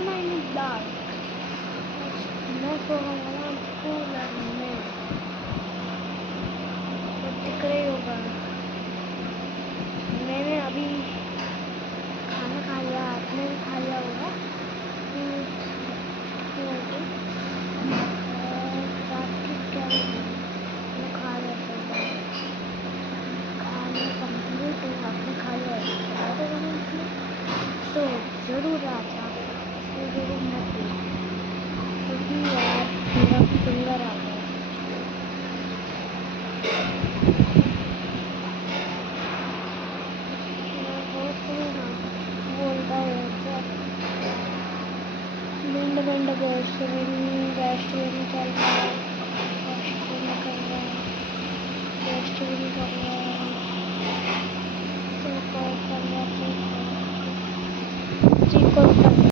मैंने डाल मैं सोऊंगा कूलर में तो दिख रही होगा। मैंने अभी खाना खा लिया, आपने भी खा लिया होगा। रात की क्या मैं खा लेता हूँ, खाना कंप्लीट हो आपने खा लिया तो ज़रूर आ जाओ, ज़रूर मत क्योंकि यार मेरा फिंगर आ गया। मैं होस्ट हूँ ना बोलता है मिंड मिंड रेस्टोरेंट चल रहा है, रेस्टोरेंट कर रहा है, रेस्टोरेंट कर रहा है।